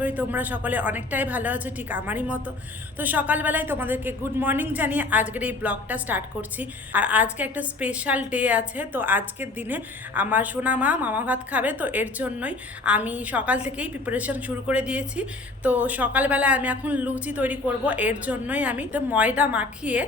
করি তোমরা সকলে অনেকটাই ভালো আছো, ঠিক আমারই মতো। তো সকালবেলায় তোমাদেরকে গুড মর্নিং জানিয়ে আজকের এই ব্লগটা স্টার্ট করছি। আর আজকে একটা স্পেশাল ডে আছে, তো আজকের দিনে আমার সোনা মা মামা ভাত খাবে, তো এর জন্যই আমি সকাল থেকেই প্রিপারেশন শুরু করে দিয়েছি। তো সকালবেলা আমি এখন লুচি তৈরি করব, এর জন্যই আমি তো ময়দা মাখিয়ে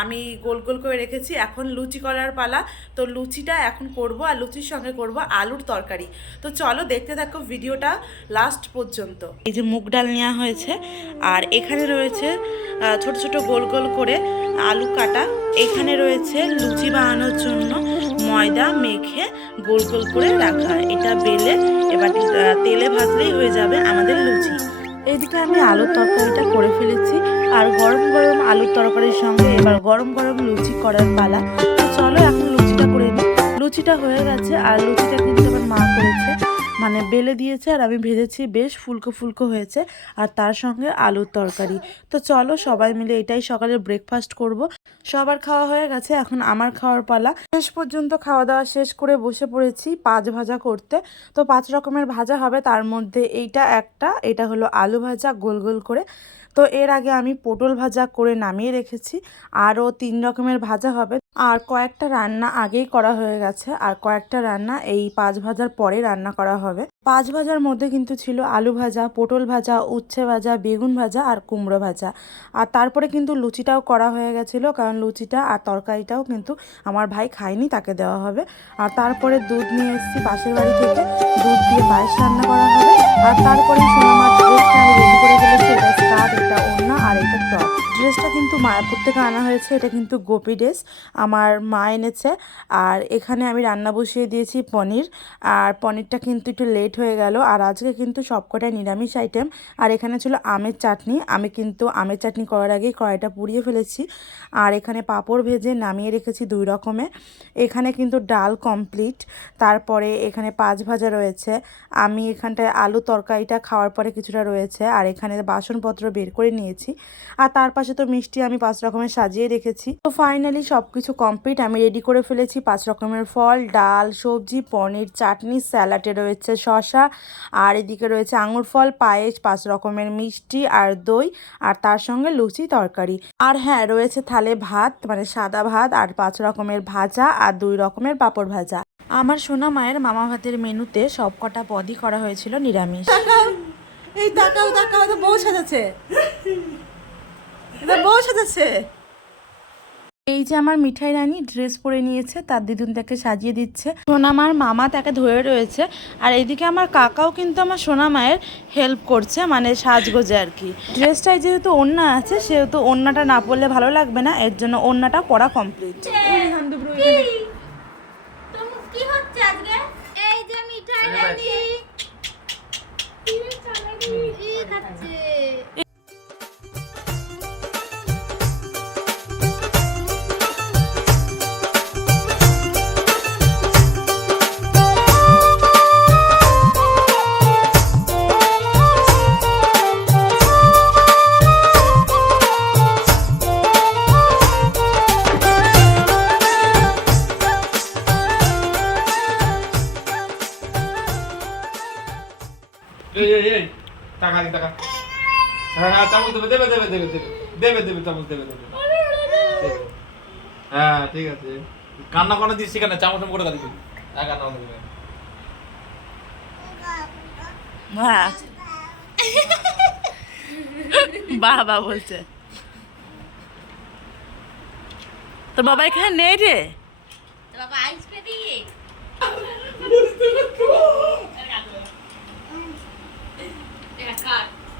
আমি গোল গোল করে রেখেছি। এখন লুচি করার পালা, তো লুচিটা এখন করব আর লুচির সঙ্গে করব আলুর তরকারি। তো চলো দেখতে থাকো ভিডিওটা লাস্ট পর্যন্ত। এই যে মুগ ডাল নেওয়া হয়েছে, আর এখানে রয়েছে ছোট ছোট গোল গোল করে আলু কাটা। এখানে রয়েছে লুচি বানানোর জন্য ময়দা মেখে গোল গোল করে রাখা। এটা বেলে এবার তেলে ভাজলেই হয়ে যাবে আমাদের লুচি। এদিকে আমি আলুর তরকারিটা করে ফেলেছি, আর গরম গরম আলুর তরকারির সঙ্গে এবার গরম গরম লুচি করার পালা। চলো এখন লুচিটা করে নিই। লুচিটা হয়ে গেছে, আর লুচিটা কিন্তু আমার মা করেছে। মানে বেলে দিয়েছে আর আমি ভেজেছি বেশ ফুলকো ফুলকো হয়েছে আর তার সঙ্গে আলুর তরকারি। তো চলো সবাই মিলে এটাই সকালে ব্রেকফাস্ট করব। সবার খাওয়া হয়ে গেছে, এখন আমার খাওয়ার পালা। শেষ পর্যন্ত খাওয়া দাওয়া শেষ করে বসে পড়েছি পাঁচ ভাজা করতে। তো পাঁচ রকমের ভাজা হবে, তার মধ্যে এইটা একটা, এটা হলো আলু ভাজা গোল গোল করে। তো এর আগে আমি পটল ভাজা করে নামিয়ে রেখেছি। আরও তিন রকমের ভাজা হবে। আর কয়েকটা রান্না আগেই করা হয়ে গেছে। আর কয়েকটা রান্না এই পাঁচ ভাজার পরে রান্না করা হবে। পাঁচ ভাজার মধ্যে কিন্তু ছিল আলু ভাজা, পটল ভাজা, উচ্ছে ভাজা, বেগুন ভাজা আর কুমড়ো ভাজা। আর তারপরে কিন্তু লুচিটাও করা হয়ে গেছিল, কারণ লুচিটা আর তরকারিটাও কিন্তু আমার ভাই খায়নি, তাকে দেওয়া হবে। আর তারপরে দুধ নিয়ে এসেছি পাশের বাড়ি থেকে। দুধ দিয়ে পায়েস রান্না করা হবে। আর তারপরে সোনামার রেডি করে ফেলেছি, এটা স্কার্ট এটা আর ড্রেসটা কিন্তু মায়াপুর থেকে আনা হয়েছে, এটা কিন্তু গোপী ড্রেস, আমার মা এনেছে। আর এখানে আমি রান্না বসিয়ে দিয়েছি পনির, আর পনিরটা কিন্তু একটু লেট হয়ে গেল, আর আজকে কিন্তু সবকটাই নিরামিষ আইটেম আর এখানে ছিল আমের চাটনি, আমি কিন্তু আমের চাটনি করার আগেই কড়াইটা পুড়িয়ে ফেলেছি। আর এখানে পাঁপড় ভেজে নামিয়ে রেখেছি দুই রকমের এখানে কিন্তু ডাল কমপ্লিট তারপরে এখানে পাঁচ ভাজা রয়েছে। আমি এখানটায় আলু তরকারিটা খাওয়ার পরে কিছুটা রয়েছে, আর এখানে বাসনপত্র বের করে নিয়েছি। আর তার পাশে তো মিষ্টি আমি পাঁচ রকমের সাজিয়ে রেখেছি। তো ফাইনালি সব কিছু কমপ্লিট আমি রেডি করে ফেলেছি। পাঁচ রকমের ফল, ডাল, সবজি, পনির, চাটনি স্যালাডে রয়েছে শশা আর এদিকে রয়েছে আঙুর ফল, পায়েস, পাঁচ রকমের মিষ্টি আর দই, আর তার সঙ্গে লুচি তরকারি। আর হ্যাঁ রয়েছে থালে ভাত মানে সাদা ভাত, আর পাঁচ রকমের ভাজা, আর দুই রকমের পাঁপড় ভাজা। আমার সোনা মায়ের মামা ভাতের মেনুতে সবকটা পদই করা হয়েছিল নিরামিষ। এই তাকাও তাকাও, তো বউ সাজাচ্ছে। বউ সাজাচ্ছে। এই যে আমার মিঠাই রানী ড্রেস পরে নিয়েছে, তার দিদুন তাকে সাজিয়ে দিচ্ছে। সোনামার মামা তাকে ধরে রয়েছে, আর এইদিকে আমার কাকাও কিন্তু আমার সোনামায়ের হেল্প করছে মানে সাজগোজে আর কি। ড্রেসটায় যেহেতু ওড়না আছে, সেহেতু ওড়নাটা না পরলে ভালো লাগবে না, এর জন্য ওড়নাটা পরা কমপ্লিট এই এই এই। টাকা দি টাকা। হ্যাঁ হ্যাঁ চামচ দেবে দেবে দেবে দেবে দেবে। দেবে দেবে চামচ দেবে দেবে। হ্যাঁ ঠিক আছে। কান্না করে দিচ্ছি কেন? চামচ করে দিবি? হ্যাঁ কান্না দিবে। বাহ। বলছে। তোর বাবা এখানে নেই রে? বাবা আইস পে দিয়ে।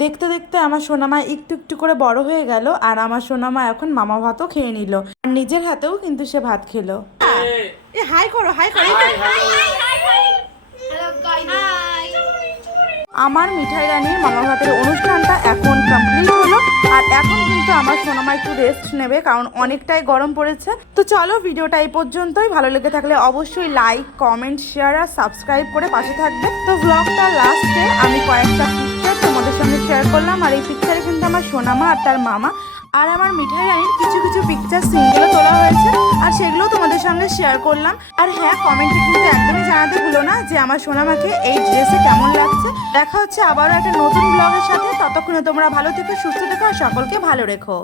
দেখতে দেখতে আমার সোনামা একটু একটু করে বড় হয়ে গেল আর আমার সোনামা এখন মামা ভাতও খেয়ে নিল। আর নিজের হাতেও কিন্তু সে ভাত খেলো। এ হাই করো হাই করো। হাই হাই হাই আমার মিঠাই রানির মামা ভাতের অনুষ্ঠানটা এখন কমপ্লিট হলো। আর এখন কিন্তু আমার সোনামা একটু রেস্ট নেবে, কারণ অনেকটাই গরম পড়েছে। তো চলো ভিডিওটা এই পর্যন্তই। ভালো লেগে থাকলে অবশ্যই লাইক কমেন্ট শেয়ার আর সাবস্ক্রাইব করে পাশে থাকবে। তো ব্লগটা লাস্টে আমি কয়েকটা পিকচার তোমাদের সঙ্গে শেয়ার করলাম। আর এই পিকচারে কিন্তু আমার সোনামা আর তার মামা। আর আমার মিঠাই রানীর কিছু কিছু পিকচার সিঙ্গেলও তোলা হয়েছে, আর সেগুলোও তোমাদের সঙ্গে শেয়ার করলাম। আর হ্যাঁ কমেন্টে কিন্তু একদমই জানাতে ভুলো না যে আমার সোনামাকে এই ড্রেসে কেমন লাগছে। দেখা হচ্ছে আবারও একটা নতুন ব্লগের সাথে। ততক্ষণে তোমরা ভালো থেকো, সুস্থ থেকো, আর সকলকে ভালো রেখো।